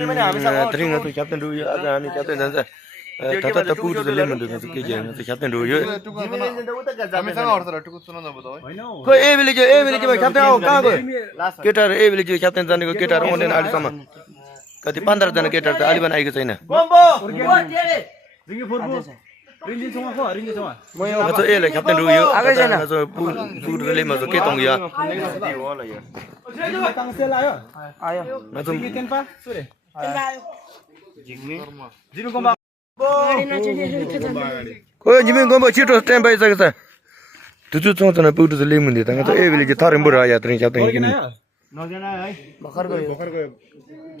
Teringat tu captain dulu ya, ada ni captain dan saya. Tata tapu tu dalam tu kerja, tu captain dulu ya. Kau village captain awak kah kau? Ketar village captain tadi kau ketar orang ni alis sama. Kati 15 जना cater त आलिबान आएको छैन ringgit semua तो ए ले captain रु यो आगे छैन पुरले म के तङ या आयो न त केन पा सुरे जिनु गम्बा को जिनु गम्बा छिटो टाइम पाइसक्यो छ तुजु चौतना पुरु ले मुन्दी तङ त ए बेले के थरम बुरा यात्रा क्याप्टेन किन नजना है भखर गयो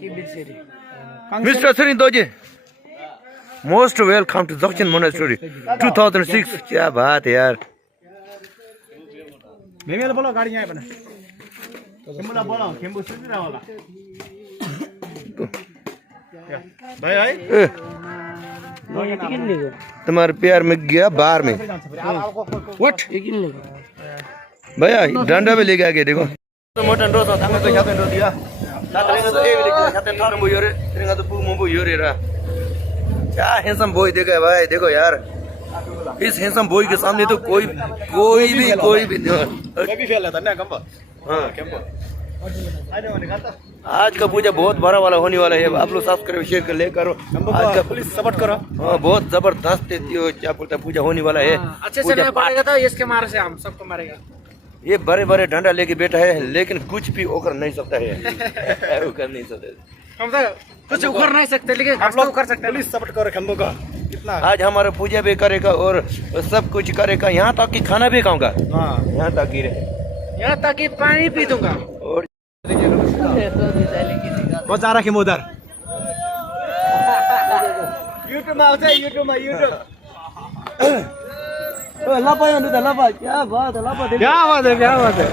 के बिर्सेरी मिस्टर सरिन दोजे मोस्ट वेलकम टू दक्षिण मोनास्ट्री 2006 क्या बात है यार मेमेला बोलो गाड़ी यहाँ बना केम्बुला बोलो केम्बु सुनिरा होला भाई भाई तुम्हारे प्यार में गया बाहर में व्हाट भैया डंडा में लेके आके देखो मोटन रोसा तंग तो captain ro dia तातरेगा तो ए captain थार मु योरे तेरेगा तो पु मु योरे रा क्या हैंडसम बॉय देखा है भाई देखो यार इस हैंडसम बॉय के सामने तो कोई भी कभी फेल था ना कंबा हां कंबा आज का पूजा बहुत बड़ा वाला होने वाला है आप लोग सब्सक्राइब शेयर कर ले करो आज का पुलिस सपोर्ट करो हां बहुत जबरदस्त ये क्या बोलता पूजा होने वाला है अच्छे से नहीं पड़ेगा तो इसके मार से हम सबको मारेगा ये बड़े बड़े डंडा लेके बैठा है लेकिन कुछ भी उखड़ नहीं सकता है उखड़ नहीं सकता हम तो कुछ उखड़ नहीं सकते लेकिन आप लोग कर सकते हैं पुलिस सपोर्ट करो खंबो का कितना आज हमारा पूजा भी करेगा और सब कुछ करेगा यहाँ तक कि खाना भी खाऊंगा हाँ यहाँ तक कि पानी पी दूंगा और बचा रखे उधर यूट्यूब में आते यूट्यूब लापा लापा क्या बात है लापा क्या बात है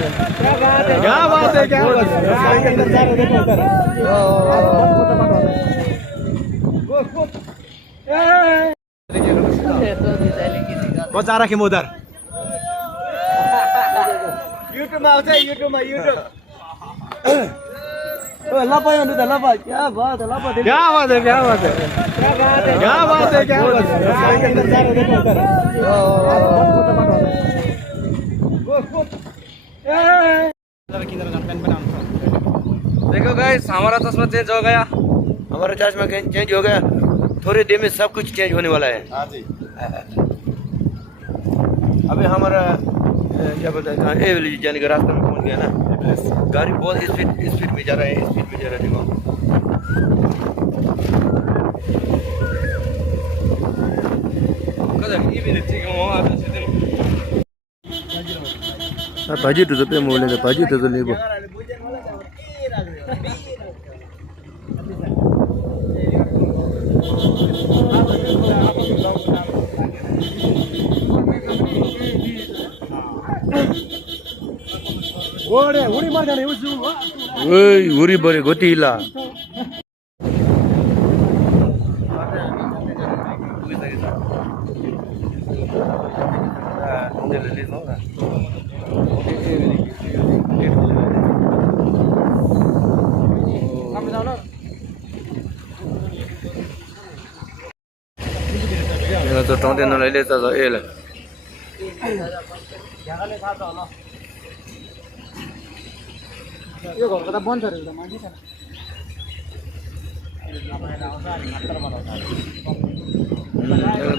बचा रखे उधर यूट्यूब में आते यूट्यूब लापा लापा क्या बात है लापा क्या बात देखो गाइस हमारा चश्मा चेंज हो गया थोड़ी देर में सब कुछ चेंज होने वाला है हाँ जी अभी हमारा क्या बोलते हैं ए जाने का रास्ता में पहुंच गया ना गाड़ी बहुत स्पीड में जा रहा है देखो भाजी तो पे मोले भाजी तो लेबो ओरे उड़ी मार जाने ओए उड़ी बरे गोतीला तो टोंटे न ले लेता तो एल यो घरको त बन्छ रे मान्छे छैन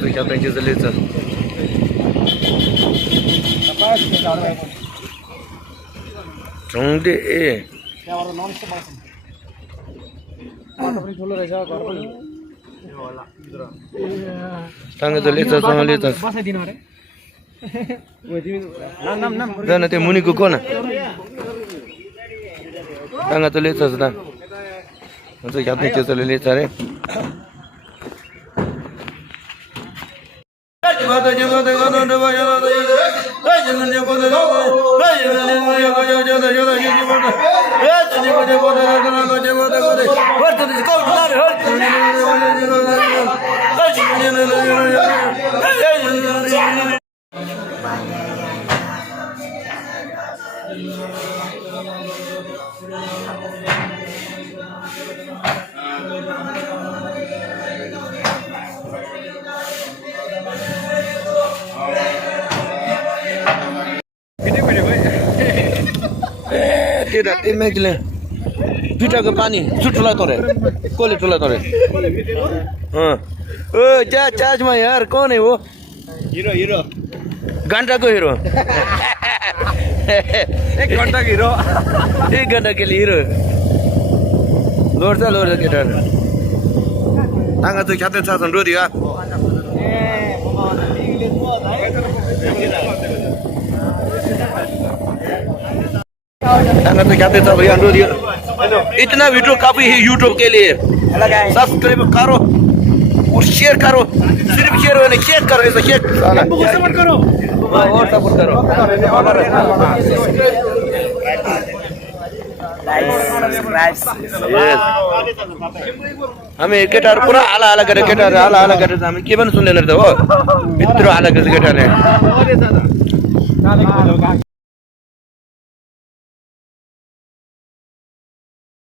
तो क्या पेंचेस लेता टोंटे ए त्यहाँबाट नन स्टप आउँछ पनि ठुलो रहेछ घर पनि तंग तो लेता बसाइदिनु अरे नाम जान त्यो मुनिको को न तंग तो लेता सदा हुन्छ क्या पेंचेस लेता रे Tidak, ini gila. Pita ke pani, sutulah tore, kole tulah tore. Oh, charge mah यार, कौन है वो? Hero. घंटा को हीरो. एक घंटा की हीरो. 1 घंटा के लिए hero. Load guitar. Tangga tu kata sahaja dulu dia. Tangga tu kata sahaja dulu dia. इतना वीडियो काफी है यूट्यूब के लिए सब्सक्राइब करो और शेयर करो सिर्फ शेयर होने शेयर करो ऐसा शेयर सपोर्ट करो और सपोर्ट करो हमें गिटार पूरा आला आला करे गिटार आला आला करे हमें केवन सुनने लगता हो मित्रों आला करे गिटार है